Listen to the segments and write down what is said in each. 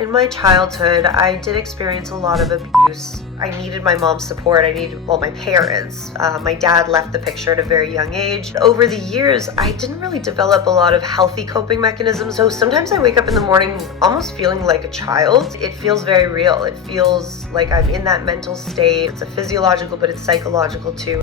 In my childhood, I did experience a lot of abuse. I needed my mom's support. I needed, my parents. My dad left the picture at a very young age. Over the years, I didn't really develop a lot of healthy coping mechanisms. So sometimes I wake up in the morning almost feeling like a child. It feels very real. It feels like I'm in that mental state. It's a physiological, but it's psychological too.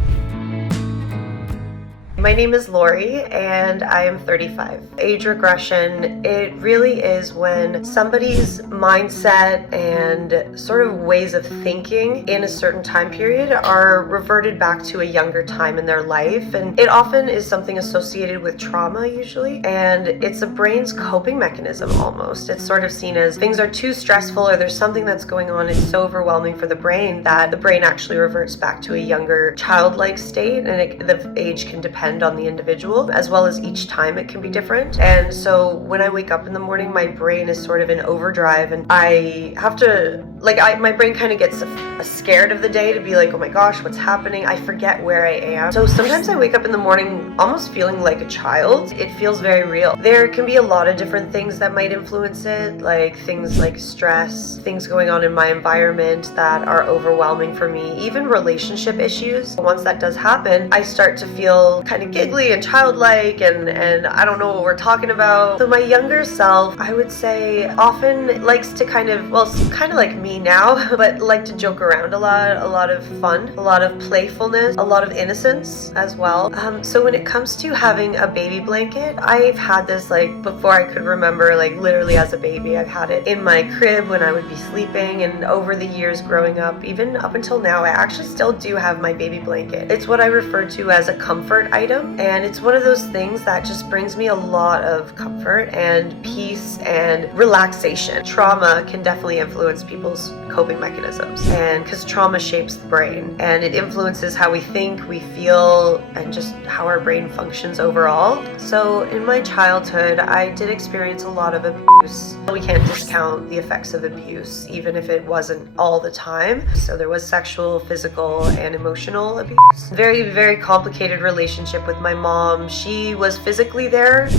My name is Lori and I am 35. Age regression, it really is when somebody's mindset and sort of ways of thinking in a certain time period are reverted back to a younger time in their life. And it often is something associated with trauma usually. And it's a brain's coping mechanism almost. It's sort of seen as things are too stressful or there's something that's going on. It's so overwhelming for the brain that the brain actually reverts back to a younger childlike state, and the age can depend on the individual, as well as each time it can be different. And so when I wake up in the morning, my brain is sort of in overdrive, and I have to, my brain kind of gets scared of the day to be like, oh my gosh, what's happening? I forget where I am. So sometimes I wake up in the morning almost feeling like a child. It feels very real. There can be a lot of different things that might influence it, like things like stress, things going on in my environment that are overwhelming for me, even relationship issues. Once that does happen, I start to feel kind of giggly and childlike and I don't know what we're talking about. So my younger self, I would say, often likes to kind of like me now, but like to joke around a lot of fun, a lot of playfulness, a lot of innocence as well. So when it comes to having a baby blanket, I've had this before I could remember, literally as a baby. I've had it in my crib when I would be sleeping, and over the years growing up, even up until now, I actually still do have my baby blanket. It's what I refer to as a comfort item, and it's one of those things that just brings me a lot of comfort and peace and relaxation. Trauma can definitely influence people's coping mechanisms, and because trauma shapes the brain and it influences how we think, we feel, and just how our brain functions overall. So in my childhood, I did experience a lot of abuse. We can't discount the effects of abuse, even if it wasn't all the time. So there was sexual, physical, and emotional abuse. Very, very complicated relationship with my mom. She was physically there,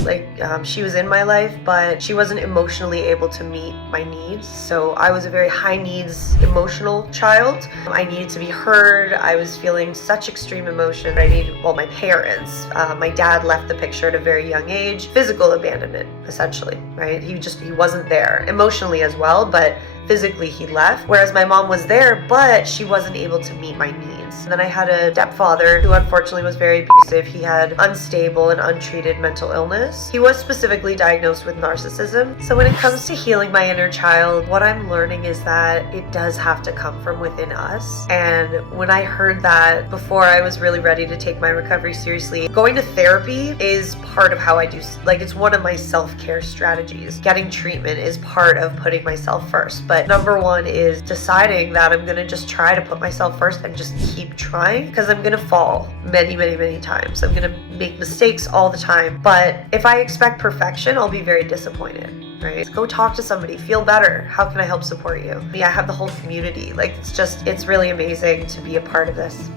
she was in my life, but she wasn't emotionally able to meet my needs. So I was a very high needs emotional child. I needed to be heard. I was feeling such extreme emotion. I needed, my parents. My dad left the picture at a very young age. Physical abandonment, essentially, right? He wasn't there. Emotionally as well, but physically he left. Whereas my mom was there, but she wasn't able to meet my needs. And then I had a stepfather who unfortunately was very abusive. He had unstable and untreated mental illness. He was specifically diagnosed with narcissism. So when it comes to healing my inner child, what I'm learning is that it does have to come from within us. And when I heard that before I was really ready to take my recovery seriously, going to therapy is part of how I do, it's one of my self-care strategies. Getting treatment is part of putting myself first. But number one is deciding that I'm gonna just try to put myself first and just keep trying, because I'm gonna fall many, many, many times. I'm gonna make mistakes all the time. But if I expect perfection, I'll be very disappointed. Right? Go talk to somebody, feel better. How can I help support you? I have the whole community. It's really amazing to be a part of this.